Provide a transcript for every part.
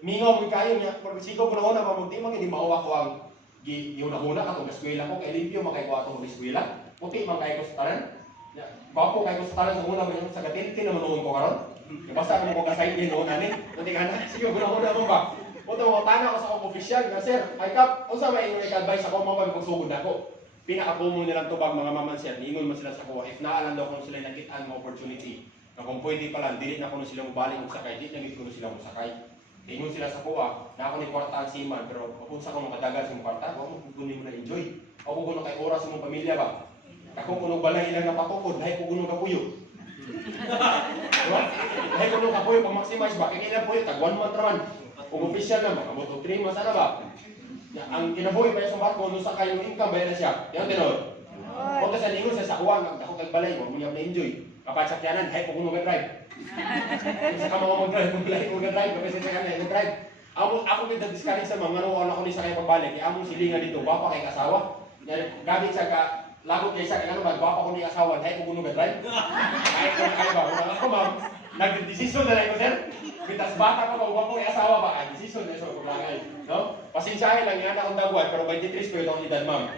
mingaw mo kayo niya, pero sigaw ko na una, mamunti man, hindi mauwa ko ang gihuna-huna ka itong eskwela ko, kay limpyo makay ko atong eskwela, puti man kayo ko sa tanan. Bapo kayo ko sa tanan, sa una mo yung sagatin, kinamanuon ko karon. Basta mo ko kasay din noon ani. Hindi ka na, sige una mo ba? Punta mo tana ko sa akong opisyal nga sir, ay kap, unsa may ingon advice ako mo pag pagsugod nako. Pinaka-common nilang tubag mga maman sir, niingon man sila sa kuha if naalan daw kung sila nakita ang opportunity. Na kung pwede pa lang, dili na kuno sila mobalik og sakay, dili na gid kuno sila mosakay. Ingon sila sa kuha, na ako ni kwarta ang siman, pero kung sa kuno kadagan sa kwarta, wa mo kuno mo na enjoy. O kung kuno kay oras sa mong pamilya ba? Ako kuno balay ilang napatukod, dahil ko kuno kapuyo. Diba? Dahil kuno kapuyo pag maximize ba, kaya ilang puyo, tag 1 month naman. Kung official na, makabot og 3 months na ba? Ang kinabuhi pa yung sa barko, nung sakay yung income, bayan na siya. Yan tinod. Kung sa lingon sa sakuan, ako kagbalay, huwag mo niya na-enjoy. Kapag sakyanan, hay, kung kuno mag-drive. Kung sa kama mag-drive, mag-drive, mag-drive, kapag sa sakyanan, mag-drive. Ako nagdadiscourage sa mga, ano ako ni sakay pagbalik, kaya among silingan dito, bapa kay kasawa. Gabi sa ka, lagot kay sa kanya, bapa ko ni asawa, hay, kung kuno mag-drive. Kahit kung kayo ba, ako ma'am, nag-desisyon na lang ko, sir. Mitas bata ko, kung kung asawa ba, ay, desisyon na so kublangay. No? Pasensyahin lang yan akong dagwad, pero 23 pa yun akong edad, ma'am.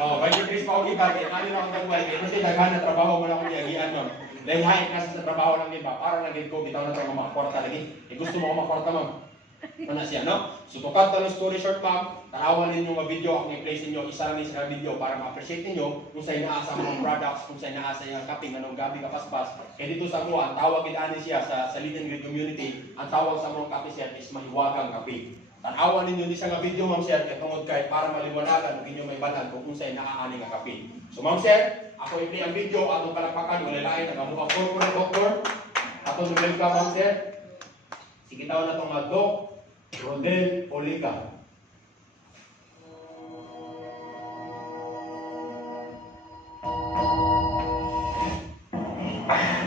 Oh, 23 pa akong edad, kaya ano na akong dagwad, kaya kasi daghan na trabaho mo na akong iagian, ma'am. Dahil hain kasi sa trabaho lang din ba, para lang din ko, bitaw na tayo makakwarta lagi. Gusto mo ako makakwarta, ma'am. Ano siya, no? So, to cut the story short, ma'am, tanawan ninyo mga video, akong i-place ninyo, isa lang sa video para ma-appreciate ninyo kung sa'yo naasa mga products, kung sa'yo naasa yung kaping, anong gabi kapaspas. Kaya dito sa mo, ang tawag din siya sa lead and grade community, ang tawag sa mga kape siya is mahiwagang kape. Tanawan ninyo di sa nga video, ma'am sir, kaya tungod kahit para maliwanagan, kung inyo may banan kung sa'yo naaani nga kape. So, ma'am sir, ako i-play ang video, atong palakpakan, wala lain, nagamuha ko na doktor. Atong welcome, ma'am sir. Sige tawag na itong Doc Rodel Olica.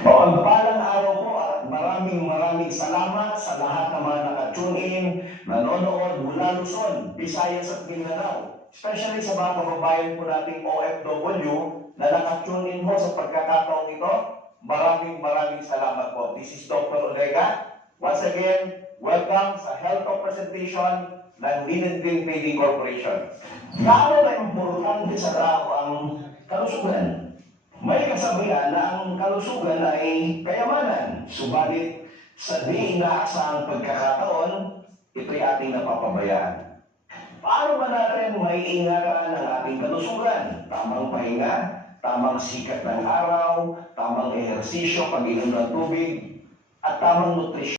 Mapagpalang araw po at maraming salamat sa lahat ng mga naka-tune in, nanonood mula Luzon, Visayas at Mindanao. Especially sa mga kababayan po nating OFW na naka-tune in ho sa pagkakataong ito. Maraming salamat po. This is Dr. Olica. Once again, welcome sa Health Talk presentation ng Lean and Green Trading Corporation. Gaano na importante sa tao ang kalusugan? May kasabihan na ang kalusugan ay kayamanan. Subalit, sa di inaasahang pagkakataon, ito'y ating napapabayaan. Paano ba natin maiingatan ang ating kalusugan? Tamang pahinga, tamang sikat ng araw, tamang ehersisyo, pag-inom ng tubig, at tamang nutrisyon.